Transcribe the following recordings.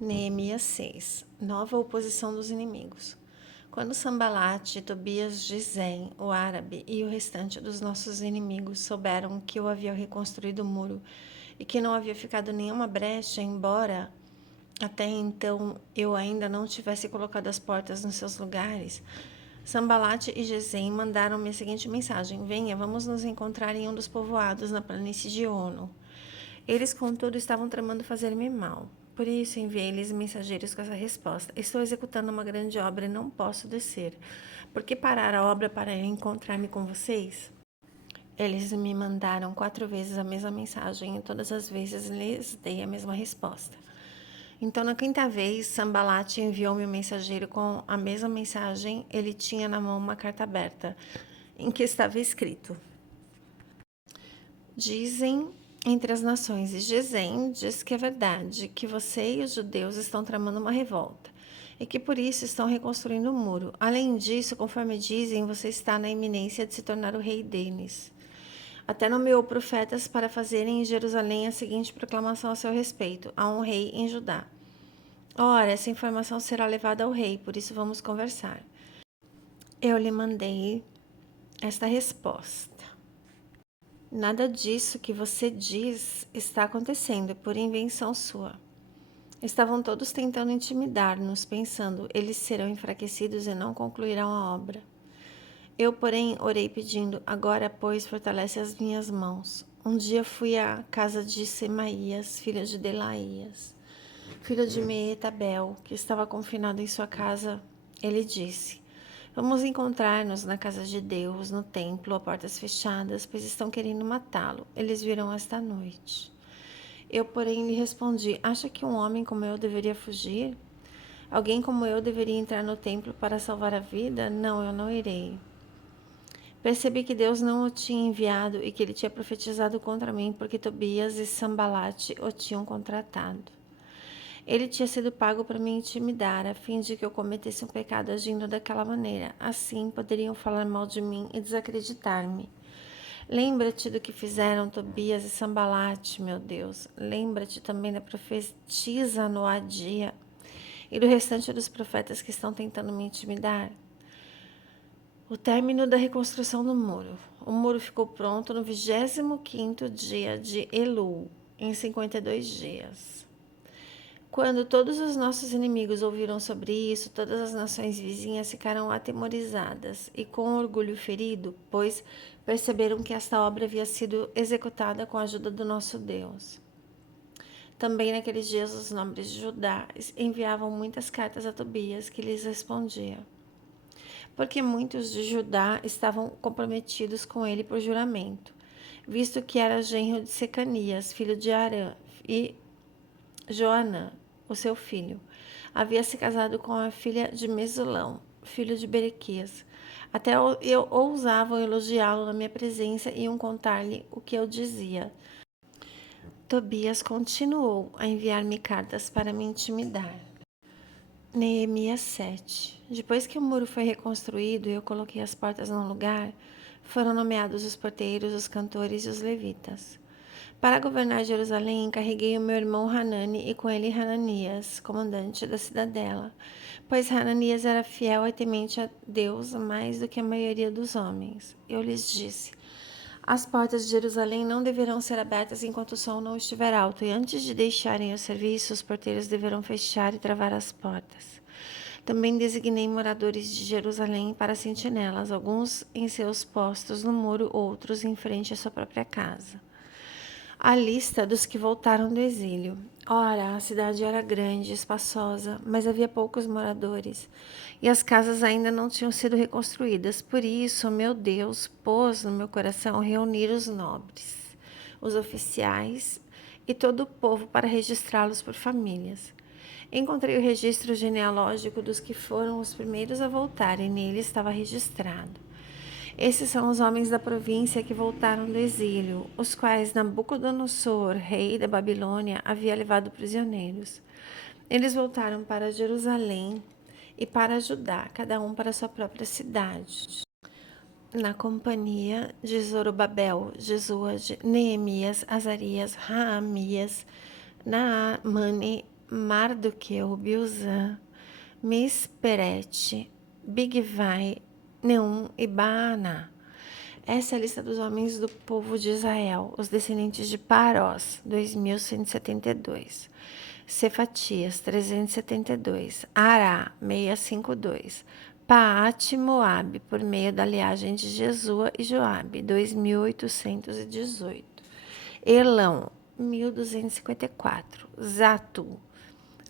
Neemias 6. Nova oposição dos inimigos. Quando Sambalate, Tobias, Gesem, o árabe e o restante dos nossos inimigos souberam que eu havia reconstruído o muro e que não havia ficado nenhuma brecha, embora até então eu ainda não tivesse colocado as portas nos seus lugares, Sambalate e Gesem mandaram-me a seguinte mensagem: Venha, vamos nos encontrar em um dos povoados na planície de Ono. Eles, contudo, estavam tramando fazer-me mal. Por isso enviei-lhes mensageiros com essa resposta: Estou executando uma grande obra e não posso descer. Por que parar a obra para eu encontrar-me com vocês? Eles me mandaram 4 vezes a mesma mensagem e todas as vezes lhes dei a mesma resposta. Então, na 5ª vez, Sambalate enviou-me um mensageiro com a mesma mensagem. Ele tinha na mão uma carta aberta, em que estava escrito: Dizem entre as nações, e Gesem diz que é verdade, que você e os judeus estão tramando uma revolta, e que por isso estão reconstruindo o muro. Além disso, conforme dizem, você está na iminência de se tornar o rei deles. Até nomeou profetas para fazerem em Jerusalém a seguinte proclamação a seu respeito: há um rei em Judá. Ora, essa informação será levada ao rei, por isso vamos conversar. Eu lhe mandei esta resposta: Nada disso que você diz está acontecendo por invenção sua. Estavam todos tentando intimidar-nos, pensando, eles serão enfraquecidos e não concluirão a obra. Eu, porém, orei pedindo, agora, pois, fortalece as minhas mãos. Um dia fui à casa de Semaías, filho de Delaías, filho de Meetabel, que estava confinado em sua casa. Ele disse: Vamos encontrar-nos na casa de Deus, no templo, a portas fechadas, pois estão querendo matá-lo. Eles virão esta noite. Eu, porém, lhe respondi: Acha que um homem como eu deveria fugir? Alguém como eu deveria entrar no templo para salvar a vida? Não, eu não irei. Percebi que Deus não o tinha enviado e que ele tinha profetizado contra mim, porque Tobias e Sambalate o tinham contratado. Ele tinha sido pago para me intimidar, a fim de que eu cometesse um pecado agindo daquela maneira. Assim, poderiam falar mal de mim e desacreditar-me. Lembra-te do que fizeram Tobias e Sambalate, meu Deus. Lembra-te também da profetisa Noadia e do restante dos profetas que estão tentando me intimidar. O término da reconstrução do muro. O muro ficou pronto no 25º dia de Elul, em 52 dias. Quando todos os nossos inimigos ouviram sobre isso, todas as nações vizinhas ficaram atemorizadas e com orgulho ferido, pois perceberam que esta obra havia sido executada com a ajuda do nosso Deus. Também naqueles dias os nobres de Judá enviavam muitas cartas a Tobias, que lhes respondia, porque muitos de Judá estavam comprometidos com ele por juramento, visto que era genro de Secanias, filho de Arã, e Joanã, o seu filho, havia se casado com a filha de Mesulão, filho de Berequias. Até eu ousavam elogiá-lo na minha presença e iam contar-lhe o que eu dizia. Tobias continuou a enviar-me cartas para me intimidar. Neemias 7. Depois que o muro foi reconstruído e eu coloquei as portas no lugar, foram nomeados os porteiros, os cantores e os levitas. Para governar Jerusalém, encarreguei o meu irmão Hanani e com ele Hananias, comandante da cidadela, pois Hananias era fiel e temente a Deus mais do que a maioria dos homens. Eu lhes disse: As portas de Jerusalém não deverão ser abertas enquanto o sol não estiver alto, e antes de deixarem o serviço, os porteiros deverão fechar e travar as portas. Também designei moradores de Jerusalém para sentinelas, alguns em seus postos no muro, outros em frente à sua própria casa. A lista dos que voltaram do exílio. Ora, a cidade era grande, espaçosa, mas havia poucos moradores, e as casas ainda não tinham sido reconstruídas. Por isso, meu Deus pôs no meu coração reunir os nobres, os oficiais e todo o povo para registrá-los por famílias. Encontrei o registro genealógico dos que foram os primeiros a voltar, e nele estava registrado: Esses são os homens da província que voltaram do exílio, os quais Nabucodonosor, rei da Babilônia, havia levado prisioneiros. Eles voltaram para Jerusalém e para Judá, cada um para sua própria cidade. Na companhia de Zorobabel, Jesua, Neemias, Azarias, Raamias, Naamane, Mardoqueu, Bilzã, Misperet, Bigvai, Neum e Baaná. Essa é a lista dos homens do povo de Israel, os descendentes de Parós, 2.172. Cefatias, 372. Ará, 652. Paate Moabe, por meio da linhagem de Jesua e Joabe, 2.818. Elão, 1.254. Zatu,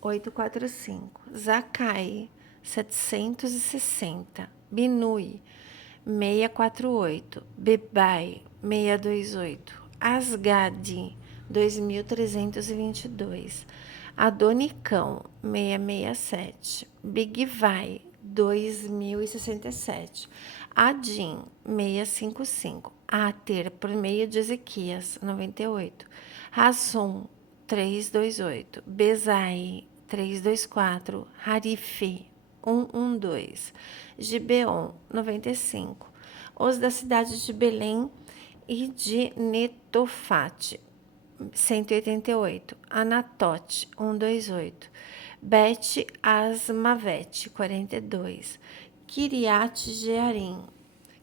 845. Zacai, 760. Binui, 648. Bebai, 628. Asgadi, 2.322. Adonicão, 667. Bigvai, 2.067. Adim, 655. Ater, por meio de Ezequias, 98. Rassum, 328. Bezai, 324. Harife, 112. Gibeon, 95. Os da cidade de Belém e de Netofate, 188. Anatote, 128. Bet Asmavete, 42. Kiriat Jearim,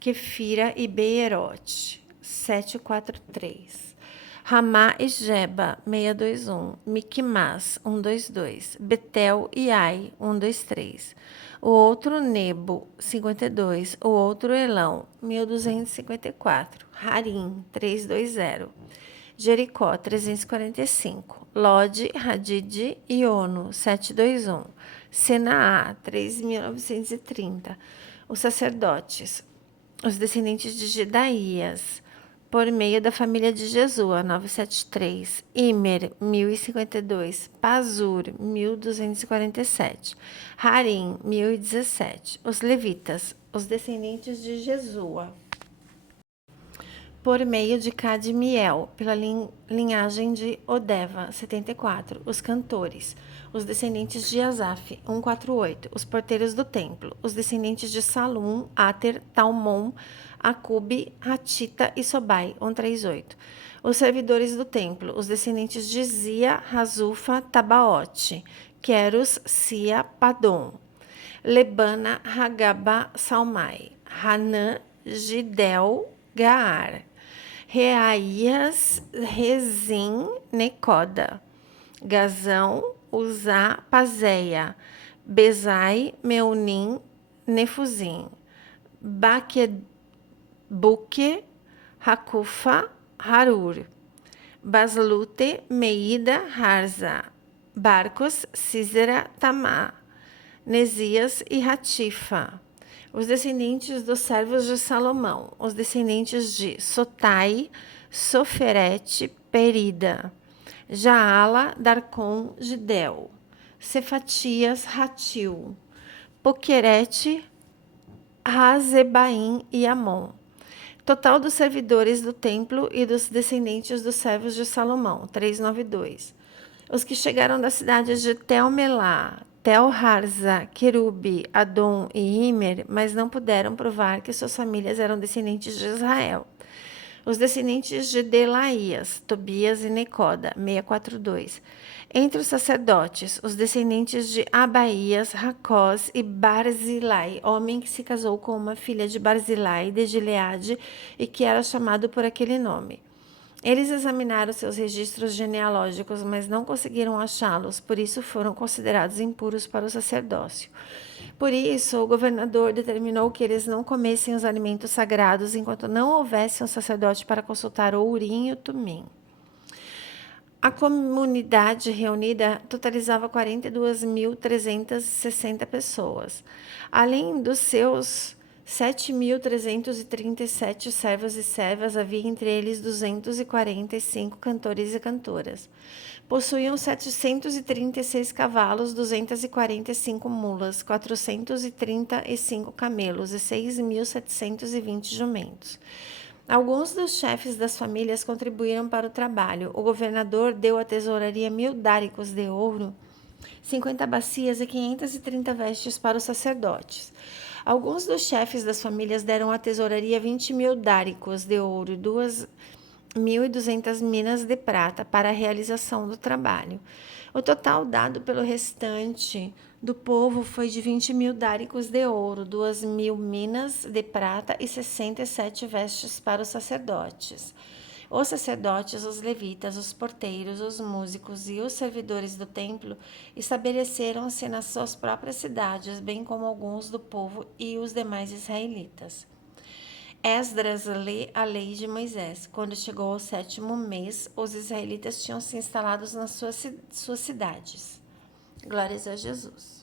Kefira e Beerote, 743. Ramá e Geba, 621. Miquimás, 122. Betel e Ai, 123. O outro Nebo, 52. O outro Elão, 1254. Harim, 320. Jericó, 345. Lode, Hadid e Ono, 721. Senaá, 3.930. Os sacerdotes, os descendentes de Gedaías, por meio da família de Jesua, 973. Imer, 1052. Pazur, 1247. Harim, 1017. Os levitas, os descendentes de Jesua, por meio de Cadmiel, pela linhagem de Odeva, 74. Os cantores, os descendentes de Asaf, 148. Os porteiros do templo, os descendentes de Salum, Ater, Talmon, Acube, Hatita e Sobai, 138. Os servidores do templo, os descendentes de Zia, Razufa, Tabaote, Queros, Sia, Padom, Lebana, Hagaba, Salmai, Hanã, Gidel, Gaar, Reaías, Rezim, Necoda, Gazão, Uzá, Pazéia, Bezai, Meunim, Nefuzim, Baquebuque, Hakufa, Harur, Baslute, Meida, Harza, Barcos, Císera, Tamá, Nesias e Ratifa. Os descendentes dos servos de Salomão, os descendentes de Sotai, Soferete, Perida, Jaala, Darcon, Gidel, Cefatias, Ratil, Poquerete, Razebaim e Amon. Total dos servidores do templo e dos descendentes dos servos de Salomão, 392. Os que chegaram das cidades de Tel-Melá, Tel-Harza, Querube, Adom e Imer, mas não puderam provar que suas famílias eram descendentes de Israel. Os descendentes de Delaías, Tobias e Necoda, 642. Entre os sacerdotes, os descendentes de Abaías, Racós e Barzilai, homem que se casou com uma filha de Barzilai de Gileade e que era chamado por aquele nome. Eles examinaram seus registros genealógicos, mas não conseguiram achá-los, por isso foram considerados impuros para o sacerdócio. Por isso, o governador determinou que eles não comessem os alimentos sagrados enquanto não houvesse um sacerdote para consultar o Urim e o Tumim. A comunidade reunida totalizava 42.360 pessoas, além dos seus 7.337 servos e servas, havia entre eles 245 cantores e cantoras. Possuíam 736 cavalos, 245 mulas, 435 camelos e 6.720 jumentos. Alguns dos chefes das famílias contribuíram para o trabalho. O governador deu à tesouraria 1.000 dáricos de ouro, 50 bacias e 530 vestes para os sacerdotes. Alguns dos chefes das famílias deram à tesouraria 20.000 dáricos de ouro, 2 1.200 minas de prata para a realização do trabalho. O total dado pelo restante do povo foi de 20.000 dáricos de ouro, 2.000 minas de prata e 67 vestes para os sacerdotes. Os sacerdotes, os levitas, os porteiros, os músicos e os servidores do templo estabeleceram-se nas suas próprias cidades, bem como alguns do povo e os demais israelitas. Esdras lê a lei de Moisés. Quando chegou ao 7º mês, os israelitas tinham se instalado nas suas cidades. Glórias a Jesus.